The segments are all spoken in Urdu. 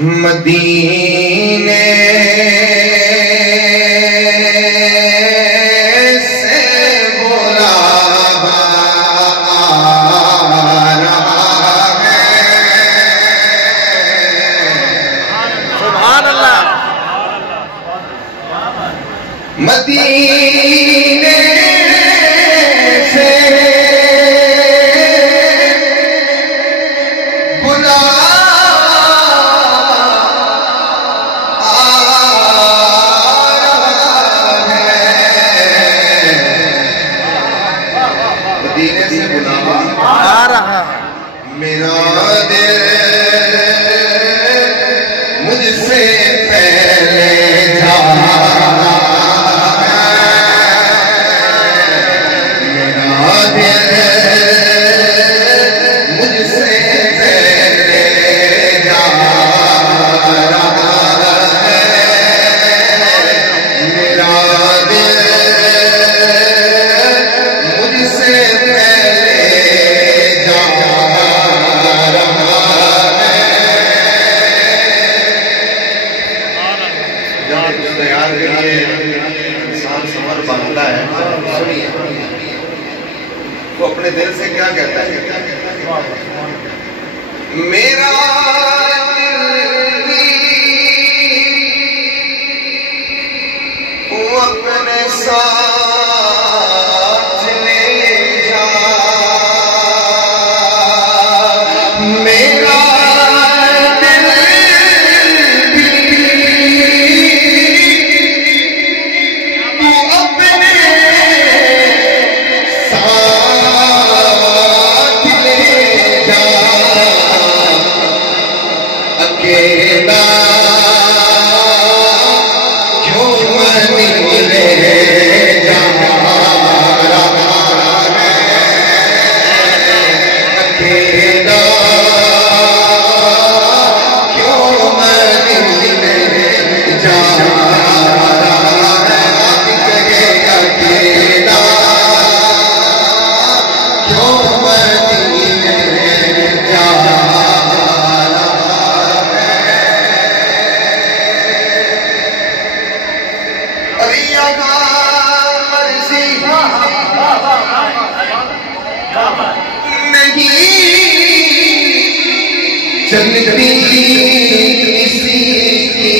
مدینے سے بلاوا آ رہا ہے۔ سبحان اللہ۔ مدینے سے میرا دل مجھ سے پہلے جا رہا ہے، میرا دل مجھ سے پہلے جا رہا ہے، میرا دل مجھ سے پہلے جا انسان سمر بنتا ہے۔ وہ اپنے دل سے کیا کہتا ہے؟ میرا دل وہ اپنے ساتھ لے جا، میرا چلتی کسی کی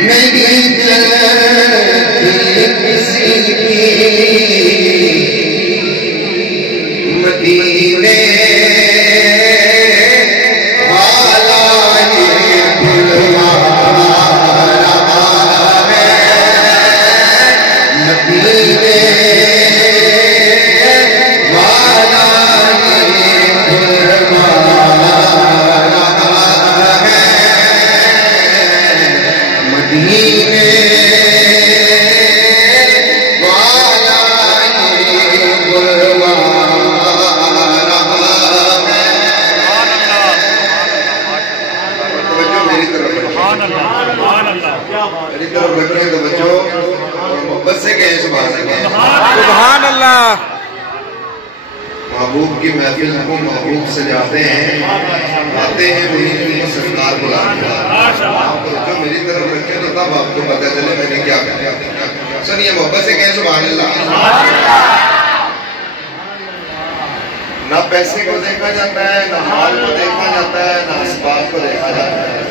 نہیں چلتی کسی کی، مدینے والا یہ بلوا رہا ہے، مدینے سبحان اللہ۔ محبوب کی محفل کو محبوب سجاتے ہیں، آتے ہیں وہی سرکار بلاتے ہیں۔ جو میری طرف رکھے تو تب آپ کو پتہ چلے میں نے کیا کہا۔ سنیے محبت سے کہیں سبحان اللہ۔ نہ پیسے کو دیکھا جاتا ہے، نہ حال کو دیکھا جاتا ہے، نہ اسباب کو دیکھا جاتا ہے۔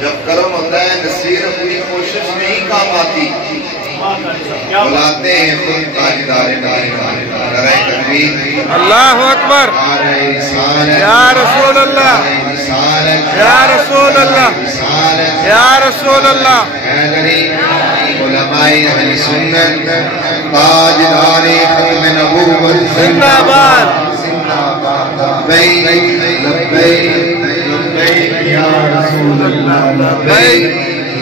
جب کرم ہوتا ہے نصیر اپنی کوشش نہیں کام آتی، بلاتے ہیں خود تاجدار نعرہ تکبیر، اللہ اکبر، یا رسول اللہ، یا رسول اللہ، یا رسول اللہ۔ علماء اہل سنت تاجدار ختم نبوت زندہ باد، لبیک لبیک لبیک یا رسول اللہ، لبیک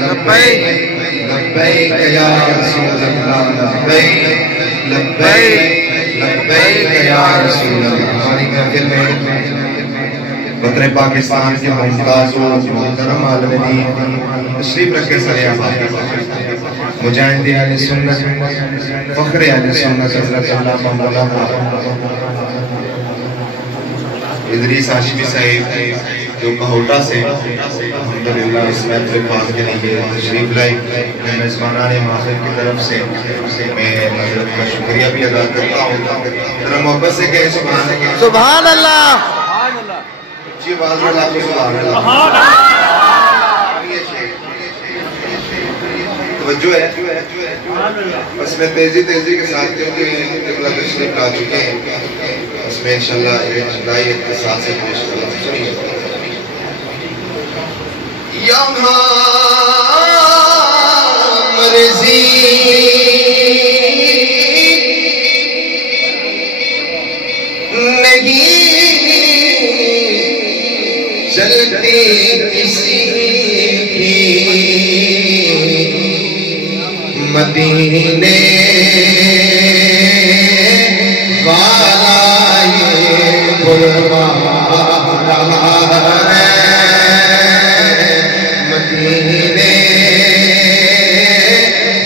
لبیک لبیک یا رسول اللہ، لبیک لبیک لبیک یا رسول اللہ۔ ہماری محفل میں وطن پاکستان کے ممتاز و محترم عالم دین تشریف رکھے سرے مجاہد اہل سنت فخر اہل سنت حضرت علامہ مولانا ادریس ہاشمی صاحب جو کہوٹا سے الحمدللہ اس محفل پاک کے لیے تشریف لائے، میزبانان محفل کی طرف سے میں حضرت کا شکریہ بھی ادا کرتا ہوں۔ ذرا محبت سے کہے سبحان اللہ، جی باز اللہ کو سبحان اللہ، توجہ ہے بس میں تیزی کے ساتھ کیونکہ قبلہ تشریف لا چکے ہیں، اس میں انشاءاللہ ہدایت کے ساتھ سے پیش کرنا سنیے۔ یہاں مرضی نہیں چلتی کسی مدینے والا یہ بلوانا ہے، مدینے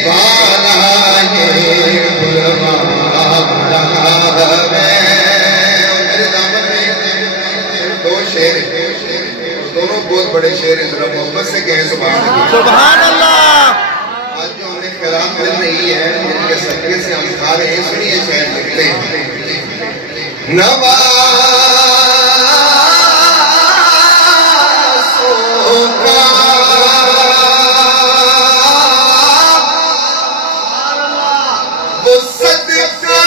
والا یہ بلوانا ہے۔ میرے دامن میں دو شعر ہیں، دونوں بہت بڑے شعر ہیں، ذرا محبت سے کہیں سبحان اللہ، سبحان اللہ۔ خیرات مل رہی ہے ان کے صدقے سے ہم کھا رہے ہیں، سنیے شعر لکھتے ہیں۔ نوازوں کا وہ صدقہ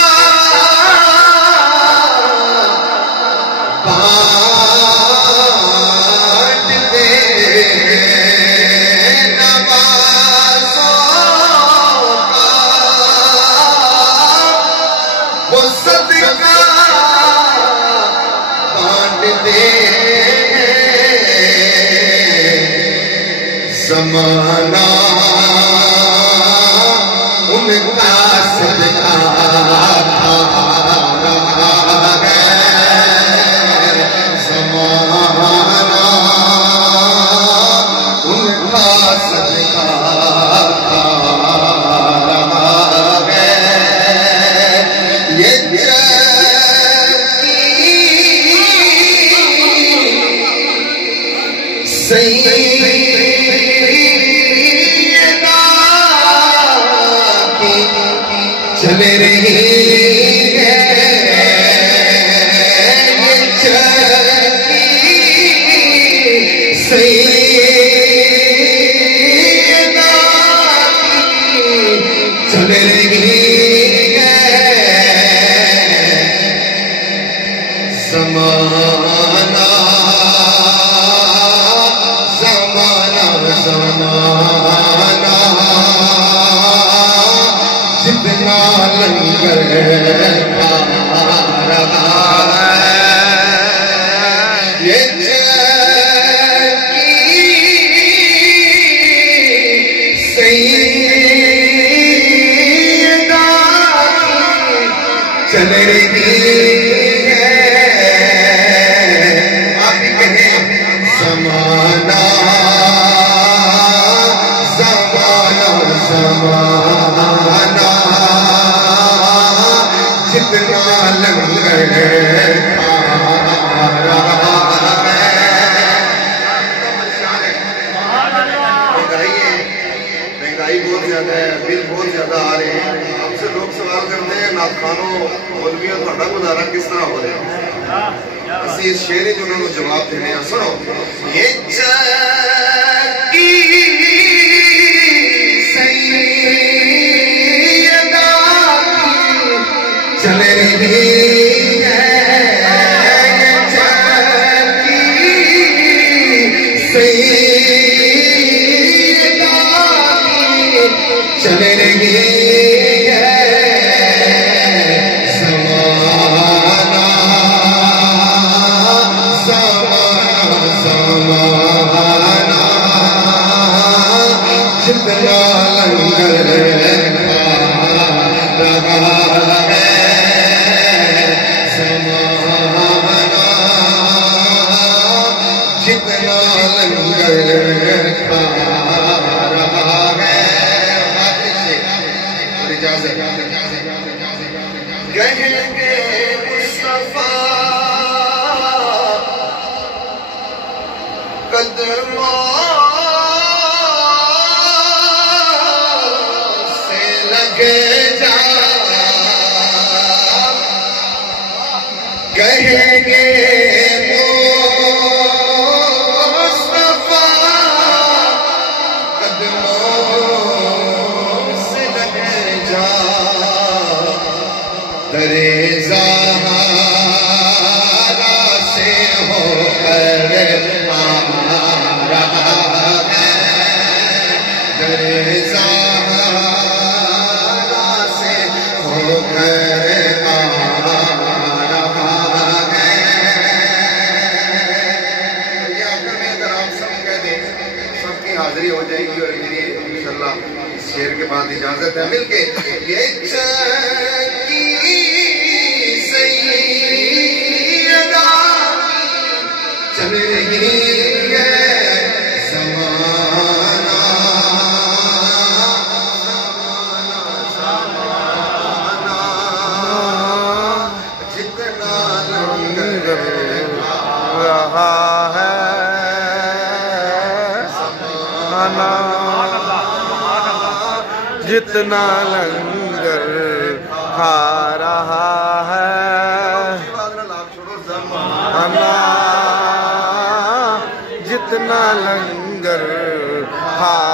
زمانہ ان کا صدقہ کھا رہا ہے، زمانہ ان کا صدقہ کھا رہا ہے۔ یہ صحیح چل رہی ہے، یہ چلتی سیدہ چل رہی ہے، زمانہ زمانہ زمانہ جتنا لنگر کھا رہا ہے، یہ چلتی سیدہ چل رہی ہے، آپ بھی کہیں زمانہ زمانہ زمانہ جتنا لنگر کھا رہا ہے۔ مہنگائی بہت زیادہ ہے، بل بہت زیادہ آ رہے ہیں، ہم سے لوگ سوال کرتے ہیں ناخوانوں مولویوں تھوڑا گزارا کس طرح ہو رہا ہے؟ اسی اس شعر جو انہوں نے جواب دینے ہیں، سنو۔ یہ چلتی چل رہی ہے، یہ چلتی سیدہ چل رہی ہے، زمانہ زمانہ زمانہ جتنا لنگر کھا رہا ہے، سے لگے جا کہیں گے مصطفیٰ قدموں سے لگے جا درے زہرا سے ہو کر آ رہا ہے درے زہرا سے ہو کر آ رہا ہے یہ آخر میں اگر آپ سب کہہ دیں سب کی حاضری ہو جائے گی اور میری انشاءاللہ اس شعر کے بعد اجازت ہے مل کے یہ چکی سیدہ چل رہی ہے زمانہ جتنا لنگر رہا ہے زمانہ جتنا لنگر کھا رہا ہے زمانہ جتنا لنگر کھا